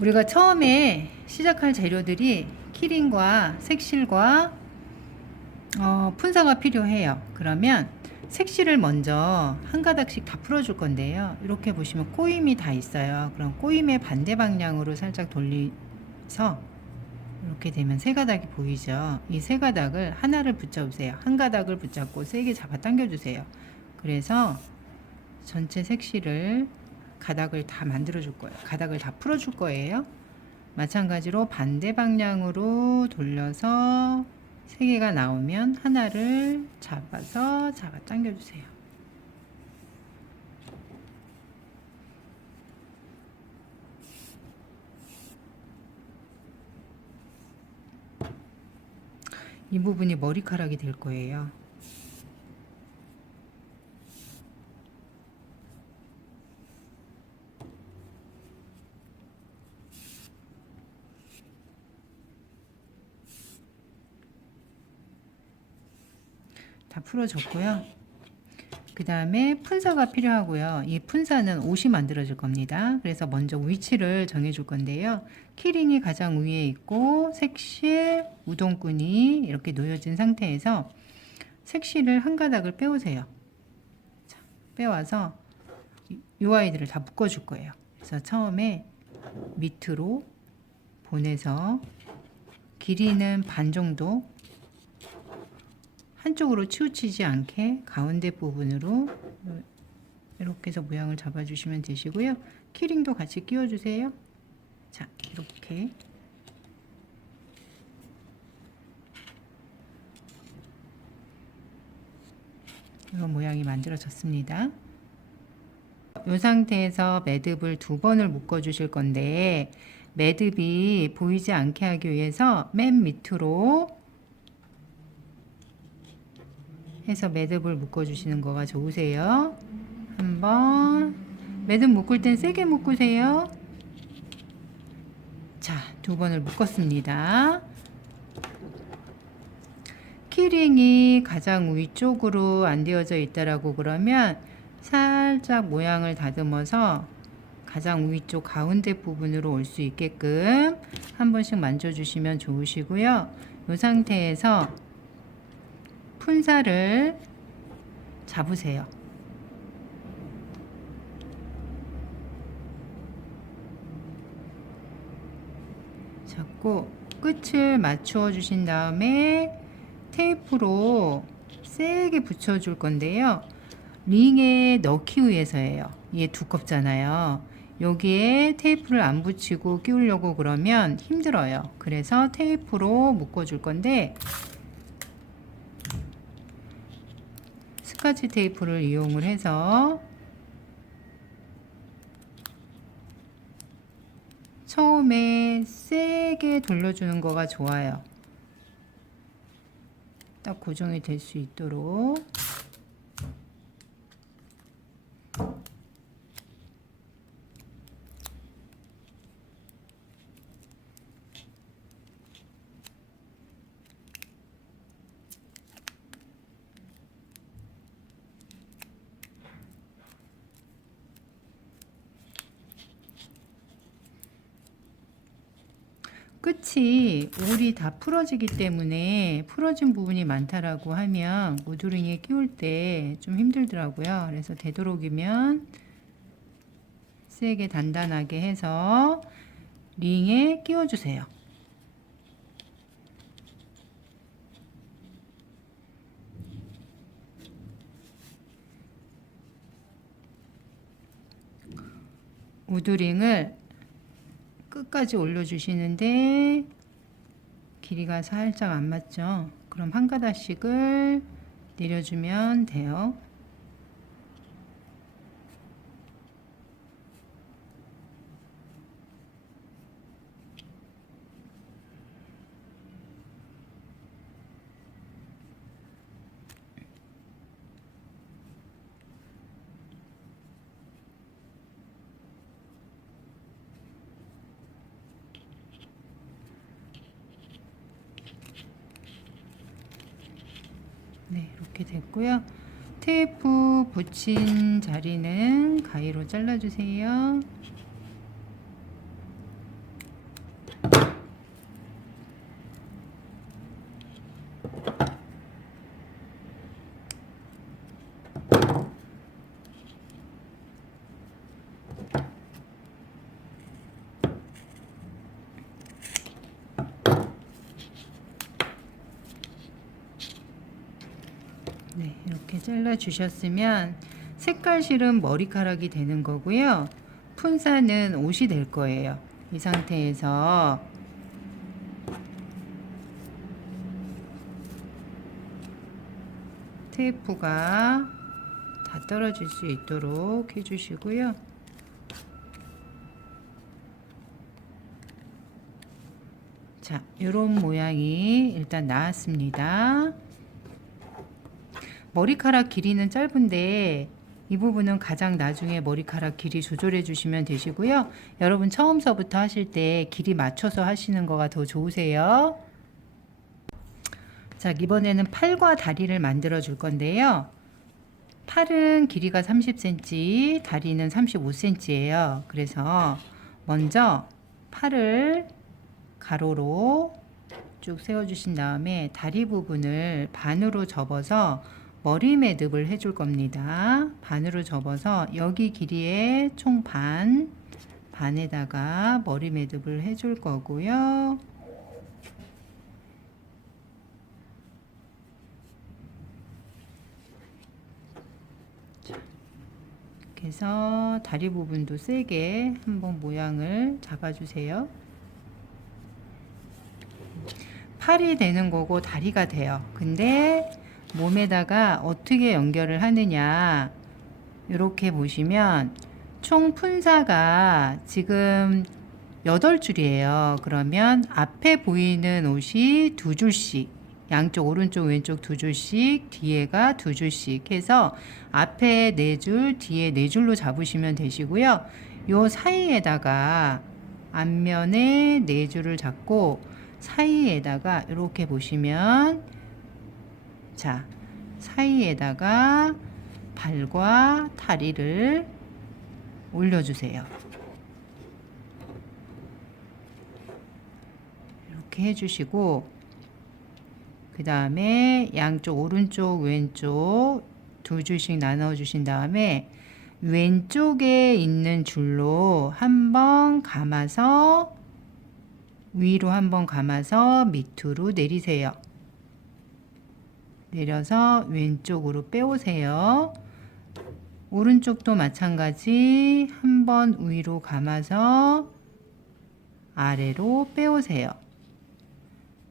우리가 처음에 시작할 재료들이 키링과 색실과 푼사가 필요해요. 그러면 색실을 먼저 한 가닥씩 다 풀어줄 건데요. 이렇게 보시면 꼬임이 다 있어요. 그럼 꼬임의 반대 방향으로 살짝 돌리서 이렇게 되면 세 가닥이 보이죠. 이 세 가닥을 하나를 붙여보세요. 한 가닥을 붙잡고 세게 잡아 당겨주세요. 그래서 전체 색실을 가닥을 다 만들어 줄 거예요. 가닥을 다 풀어 줄 거예요. 마찬가지로 반대 방향으로 돌려서 세 개가 나오면 하나를 잡아서 잡아 당겨 주세요. 이 부분이 머리카락이 될 거예요. 다 풀어줬고요. 그 다음에 푼사가 필요하고요. 이 푼사는 옷이 만들어질 겁니다. 그래서 먼저 위치를 정해줄 건데요. 키링이 가장 위에 있고 색실, 우동끈이 이렇게 놓여진 상태에서 색실을 한 가닥을 빼오세요. 자, 빼와서 이 아이들을 다 묶어줄 거예요. 그래서 처음에 밑으로 보내서 길이는 반 정도 한쪽으로 치우치지 않게 가운데 부분으로 이렇게 해서 모양을 잡아주시면 되시고요. 키링도 같이 끼워주세요. 자, 이렇게 이런 모양이 만들어졌습니다. 이 상태에서 매듭을 두 번을 묶어 주실 건데 매듭이 보이지 않게 하기 위해서 맨 밑으로 해서 매듭을 묶어 주시는 거가 좋으세요. 한번 매듭 묶을 땐 세게 묶으세요. 자, 두 번을 묶었습니다. 키링이 가장 위쪽으로 안 되어져 있다라고 그러면 살짝 모양을 다듬어서 가장 위쪽 가운데 부분으로 올 수 있게끔 한 번씩 만져주시면 좋으시고요. 이 상태에서 푼사를 잡으세요. 잡고 끝을 맞추어 주신 다음에 테이프로 세게 붙여줄 건데요. 링에 넣기 위해서예요. 이게 두껍잖아요. 여기에 테이프를 안 붙이고 끼우려고 그러면 힘들어요. 그래서 테이프로 묶어줄 건데 스카치 테이프를 이용을 해서 처음에 세게 돌려주는 거가 좋아요. 딱 고정이 될 수 있도록. 끝이 올이 다 풀어지기 때문에 풀어진 부분이 많다라고 하면 우드링에 끼울 때 좀 힘들더라고요. 그래서 되도록이면 세게 단단하게 해서 링에 끼워주세요. 우드링을 끝까지 올려주시는데 길이가 살짝 안 맞죠? 그럼 한 가닥씩을 내려주면 돼요. 네, 이렇게 됐고요. 테이프 붙인 자리는 가위로 잘라주세요. 네, 이렇게 잘라 주셨으면 색깔실은 머리카락이 되는 거고요. 푼사는 옷이 될 거예요. 이 상태에서 테이프가 다 떨어질 수 있도록 해주시고요. 자, 이런 모양이 일단 나왔습니다. 머리카락 길이는 짧은데 이 부분은 가장 나중에 머리카락 길이 조절해 주시면 되시고요. 여러분 처음서부터 하실 때 길이 맞춰서 하시는 거가 더 좋으세요. 자, 이번에는 팔과 다리를 만들어 줄 건데요. 팔은 길이가 30cm, 다리는 35cm예요. 그래서 먼저 팔을 가로로 쭉 세워 주신 다음에 다리 부분을 반으로 접어서 머리 매듭을 해줄 겁니다. 반으로 접어서 여기 길이의 총 반에다가 머리 매듭을 해줄 거고요. 이렇게 해서 다리 부분도 세게 한번 모양을 잡아주세요. 팔이 되는 거고 다리가 돼요. 근데 몸에다가 어떻게 연결을 하느냐, 이렇게 보시면 총 푼사가 지금 8줄이에요. 그러면 앞에 보이는 옷이 2줄씩, 양쪽 오른쪽 왼쪽 2줄씩, 뒤에가 2줄씩 해서 앞에 4줄, 뒤에 4줄로 잡으시면 되시고요. 요 사이에다가 앞면에 4줄을 잡고 사이에다가 이렇게 보시면, 자, 사이에다가 발과 다리를 올려주세요. 이렇게 해주시고, 그 다음에 양쪽 오른쪽 왼쪽 2줄씩 나눠 주신 다음에 왼쪽에 있는 줄로 한번 감아서 위로 한번 감아서 밑으로 내리세요. 내려서 왼쪽으로 빼오세요. 오른쪽도 마찬가지 한번 위로 감아서 아래로 빼오세요.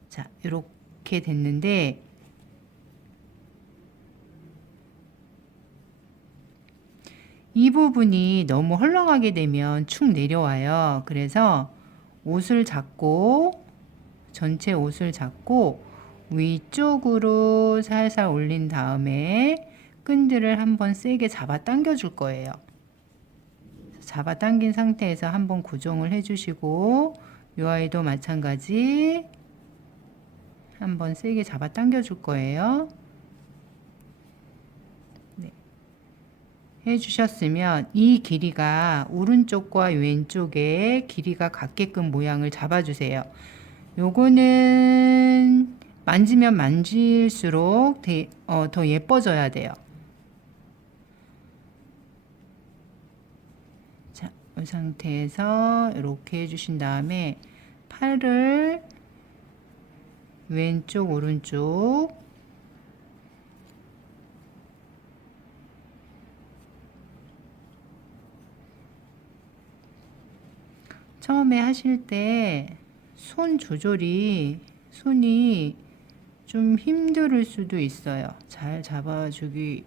자, 이렇게 됐는데 이 부분이 너무 헐렁하게 되면 축 내려와요. 그래서 옷을 잡고, 전체 옷을 잡고 위쪽으로 살살 올린 다음에 끈들을 한번 세게 잡아 당겨 줄 거예요. 잡아 당긴 상태에서 한번 고정을 해 주시고, 이 아이도 마찬가지 한번 세게 잡아 당겨 줄 거예요. 네. 해 주셨으면 이 길이가 오른쪽과 왼쪽에 길이가 같게끔 모양을 잡아 주세요. 요거는 만지면 만질수록 더 예뻐져야 돼요. 자, 이 상태에서 이렇게 해주신 다음에 팔을 왼쪽 오른쪽 처음에 하실 때 손 조절이, 손이 좀 힘들 수도 있어요. 잘 잡아주려면.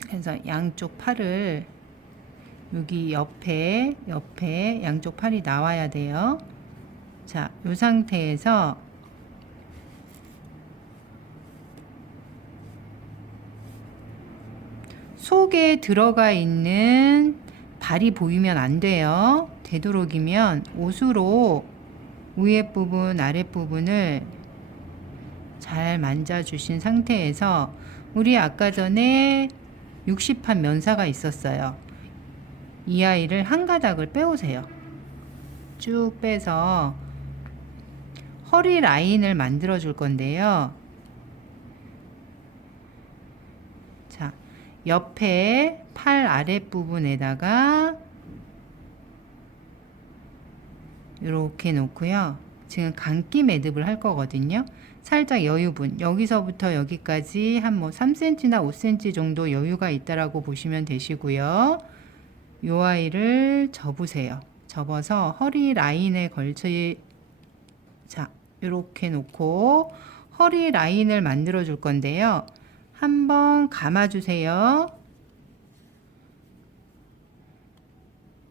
그래서 양쪽 팔을 여기 옆에 양쪽 팔이 나와야 돼요. 자, 이 상태에서 속에 들어가 있는 발이 보이면 안 돼요. 되도록이면 옷으로 위에 부분, 아래 부분을 잘 만져주신 상태에서 우리 아까 전에 60판 면사가 있었어요. 이 아이를 한 가닥을 빼오세요. 쭉 빼서 허리 라인을 만들어 줄 건데요. 자, 옆에 팔 아랫부분에다가 이렇게 놓고요. 지금 감기 매듭을 할 거거든요. 살짝 여유분, 여기서부터 여기까지 한 뭐 3cm나 5cm 정도 여유가 있다라고 보시면 되시고요. 요 아이를 접으세요. 접어서 허리 라인에 자, 이렇게 놓고 허리 라인을 만들어 줄 건데요. 한번 감아 주세요.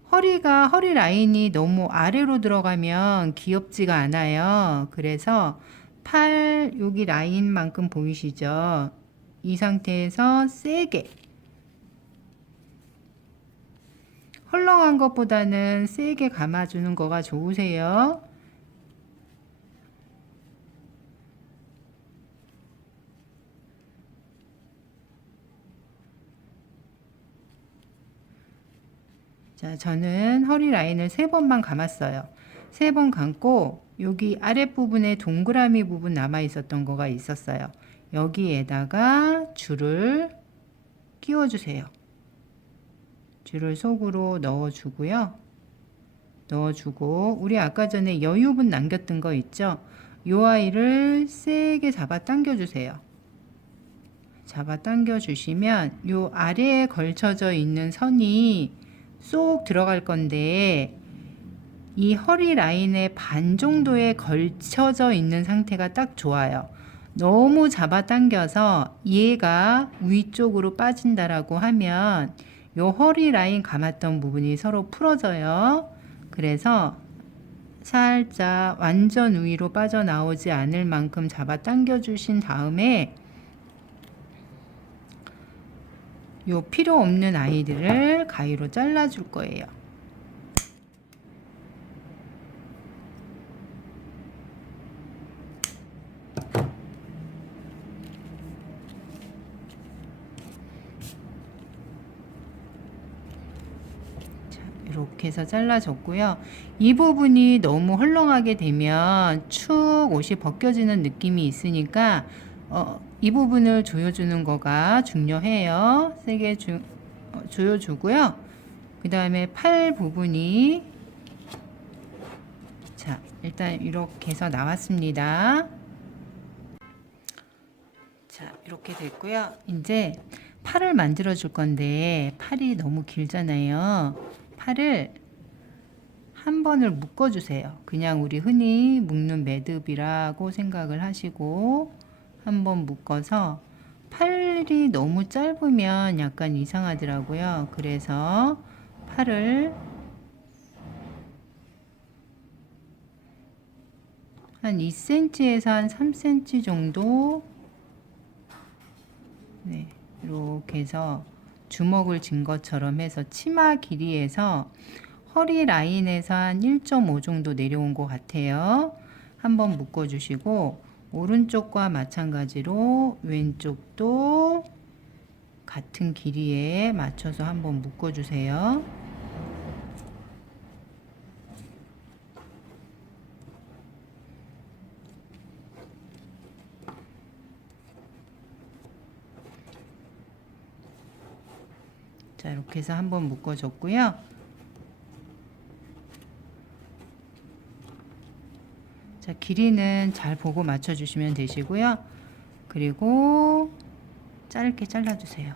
허리 라인이 너무 아래로 들어가면 귀엽지가 않아요. 그래서 팔 여기 라인만큼 보이시죠? 이 상태에서 세게, 헐렁한 것보다는 세게 감아주는 거가 좋으세요. 자, 저는 허리 라인을 3번만 감았어요. 3번 감고 여기 아랫부분에 동그라미 부분 남아 있었던 거가 있었어요. 여기에다가 줄을 끼워 주세요. 줄을 속으로 넣어 주고요. 넣어주고, 우리 아까 전에 여유분 남겼던 거 있죠? 요 아이를 세게 잡아 당겨 주세요. 잡아 당겨 주시면 요 아래에 걸쳐져 있는 선이 쏙 들어갈 건데, 이 허리 라인의 반 정도에 걸쳐져 있는 상태가 딱 좋아요. 너무 잡아 당겨서 얘가 위쪽으로 빠진다라고 하면 요 허리 라인 감았던 부분이 서로 풀어져요. 그래서 살짝 완전 위로 빠져나오지 않을 만큼 잡아 당겨 주신 다음에 요 필요 없는 아이들을 가위로 잘라 줄 거예요. 이렇게 해서 잘라줬고요. 이 부분이 너무 헐렁하게 되면 축 옷이 벗겨지는 느낌이 있으니까 이 부분을 조여주는 거가 중요해요. 세게 조여주고요. 그 다음에 팔 부분이, 자, 일단 이렇게 해서 나왔습니다. 자, 이렇게 됐고요. 이제 팔을 만들어 줄 건데 팔이 너무 길잖아요. 팔을 한 번을 묶어 주세요. 그냥 우리 흔히 묶는 매듭이라고 생각을 하시고 한 번 묶어서, 팔이 너무 짧으면 약간 이상하더라고요. 그래서 팔을 한 2cm에서 한 3cm 정도, 네, 이렇게 해서 주먹을 쥔 것처럼 해서 치마 길이에서 허리 라인에서 한 1.5 정도 내려온 것 같아요. 한번 묶어 주시고, 오른쪽과 마찬가지로 왼쪽도 같은 길이에 맞춰서 한번 묶어 주세요. 자, 이렇게 해서 한번 묶어 줬고요. 자, 길이는 잘 보고 맞춰 주시면 되시고요. 그리고 짧게 잘라 주세요.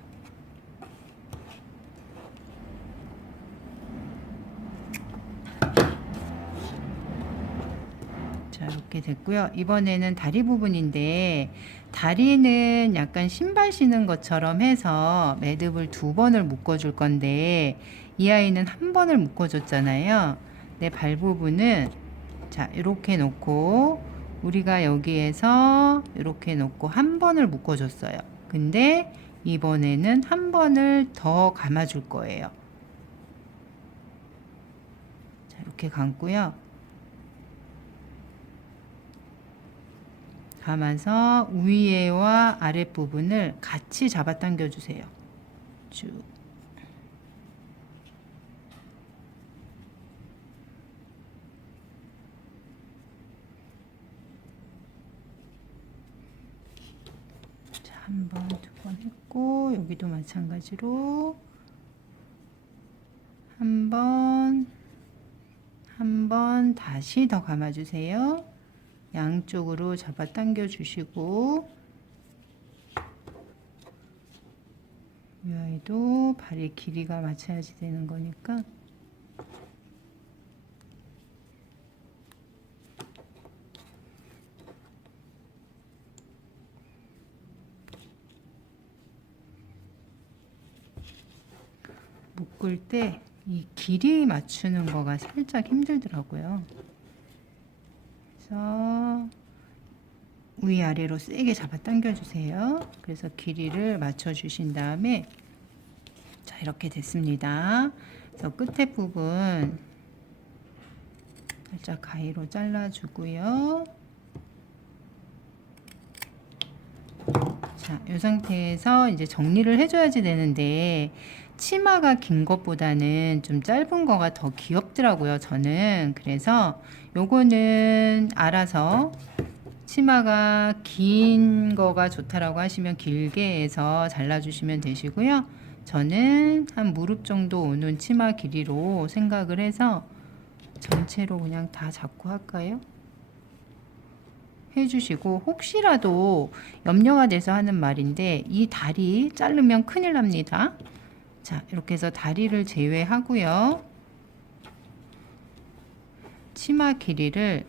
자, 이렇게 됐고요. 이번에는 다리 부분인데, 다리는 약간 신발 신은 것처럼 해서 매듭을 2번을 묶어 줄 건데, 이 아이는 1번을 묶어 줬잖아요. 내 발 부분은, 자, 이렇게 놓고 우리가 여기에서 이렇게 놓고 1번을 묶어 줬어요. 근데 이번에는 1번을 더 감아 줄 거예요. 자, 이렇게 감고요. 감아서 위에와 아랫부분을 같이 잡아 당겨 주세요. 쭉. 한 번, 두 번 했고, 여기도 마찬가지로 한 번, 한 번 다시 더 감아주세요. 양쪽으로 잡아당겨 주시고, 이 아이도 발의 길이가 맞춰야지 되는 거니까 묶을 때 이 길이 맞추는 거가 살짝 힘들더라고요. 그래서 위아래로 세게 잡아 당겨 주세요. 그래서 길이를 맞춰 주신 다음에 자, 이렇게 됐습니다. 그래서 끝에 부분 살짝 가위로 잘라 주고요. 자, 이 상태에서 이제 정리를 해줘야지 되는데 치마가 긴 것보다는 좀 짧은 거가 더 귀엽더라고요, 저는. 그래서 요거는 알아서 치마가 긴 거가 좋다라고 하시면 길게 해서 잘라주시면 되시고요. 저는 한 무릎 정도 오는 치마 길이로 생각을 해서 전체로 그냥 다 잡고 할까요? 해주시고, 혹시라도 염려가 돼서 하는 말인데 이 다리 자르면 큰일 납니다. 자, 이렇게 해서 다리를 제외하고요. 치마 길이를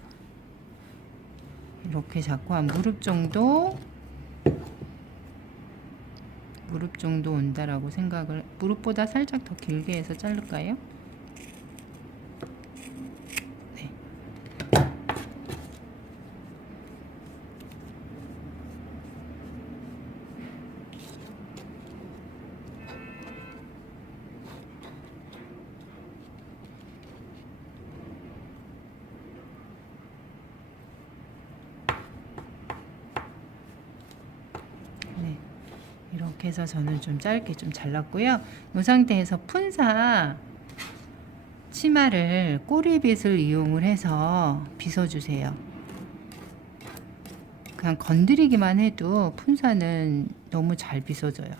이렇게 잡고 한 무릎 정도 온다라고 생각을, 무릎보다 살짝 더 길게 해서 자를까요? 네. 네. 이렇게 해서 저는 좀 짧게 좀 잘랐고요. 이 상태에서 푼사 치마를 꼬리빗을 이용을 해서 빗어주세요. 그냥 건드리기만 해도 푼사는 너무 잘 빗어져요.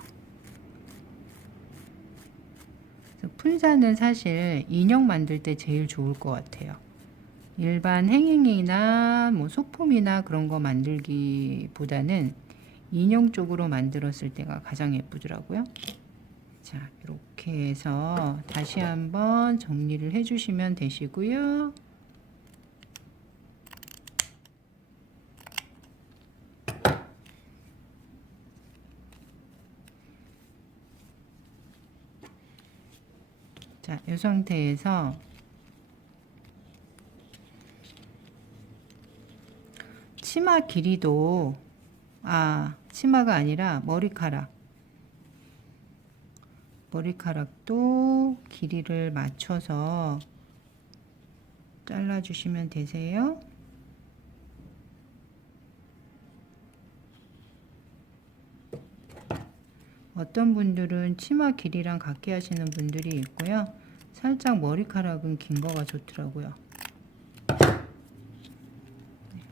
푼사는 사실 인형 만들 때 제일 좋을 것 같아요. 일반 행잉이나 뭐 소품이나 그런 거 만들기보다는 인형 쪽으로 만들었을 때가 가장 예쁘더라고요. 자, 이렇게 해서 다시 한번 정리를 해주시면 되시고요. 자, 이 상태에서 치마 길이도 치마가 아니라 머리카락도 길이를 맞춰서 잘라주시면 되세요. 어떤 분들은 치마 길이랑 같게 하시는 분들이 있고요. 살짝 머리카락은 긴 거가 좋더라고요.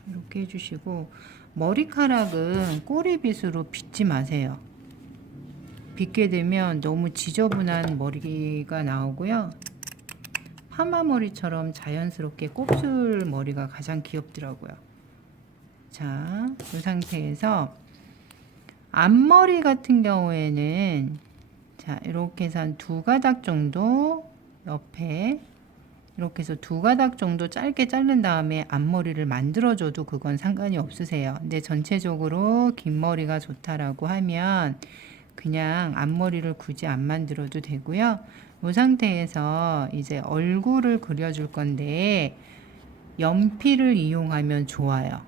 이렇게 해주시고, 머리카락은 꼬리빗으로 빗지 마세요. 빗게 되면 너무 지저분한 머리가 나오고요. 파마머리처럼 자연스럽게 곱슬 머리가 가장 귀엽더라고요. 자, 이 상태에서 앞머리 같은 경우에는 자, 이렇게 해서 한 2가닥 정도 옆에 이렇게 해서 2가닥 정도 짧게 자른 다음에 앞머리를 만들어줘도 그건 상관이 없으세요. 근데 전체적으로 긴 머리가 좋다라고 하면 그냥 앞머리를 굳이 안 만들어도 되고요. 이 상태에서 이제 얼굴을 그려줄 건데 연필을 이용하면 좋아요.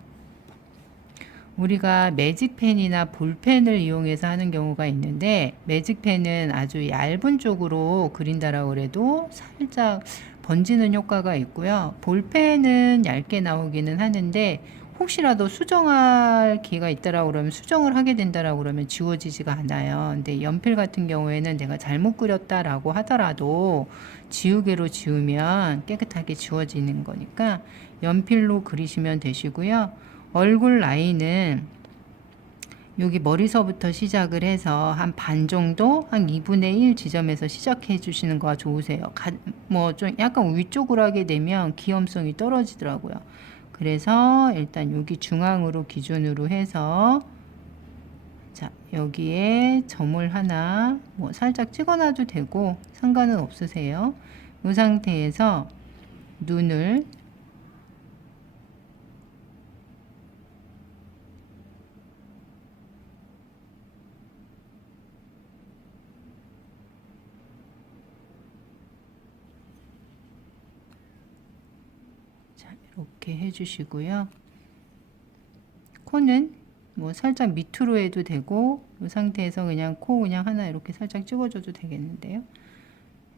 우리가 매직펜이나 볼펜을 이용해서 하는 경우가 있는데, 매직펜은 아주 얇은 쪽으로 그린다라고 그래도 살짝 번지는 효과가 있고요. 볼펜은 얇게 나오기는 하는데 혹시라도 수정할 기회가 있다라고 그러면 수정을 하게 된다라고 그러면 지워지지가 않아요. 근데 연필 같은 경우에는 내가 잘못 그렸다라고 하더라도 지우개로 지우면 깨끗하게 지워지는 거니까 연필로 그리시면 되시고요. 얼굴 라인은 여기 머리서부터 시작을 해서 한 반 정도, 한 2분의 1 지점에서 시작해 주시는 거가 좋으세요. 뭐 좀 약간 위쪽으로 하게 되면 기염성이 떨어지더라고요. 그래서 일단 여기 중앙으로 기준으로 해서, 자, 여기에 점을 하나 뭐 살짝 찍어놔도 되고 상관은 없으세요. 이 상태에서 눈을 이렇게 해주시고요. 코는 뭐 살짝 밑으로 해도 되고, 이 상태에서 그냥 코 그냥 하나 이렇게 살짝 찍어줘도 되겠는데요.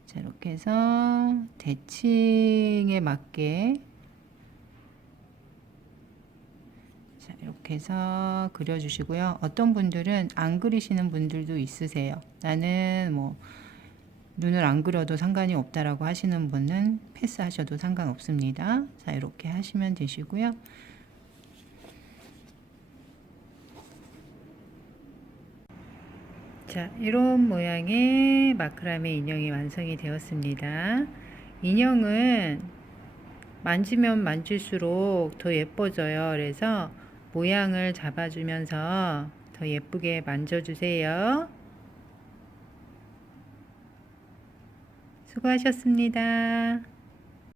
자, 이렇게 해서 대칭에 맞게, 자, 이렇게 해서 그려주시고요. 어떤 분들은 안 그리시는 분들도 있으세요. 나는 뭐 눈을 안 그려도 상관이 없다라고 하시는 분은 패스하셔도 상관없습니다. 자, 이렇게 하시면 되시고요. 자, 이런 모양의 마크라메 인형이 완성이 되었습니다. 인형은 만지면 만질수록 더 예뻐져요. 그래서 모양을 잡아주면서 더 예쁘게 만져주세요. 수고하셨습니다.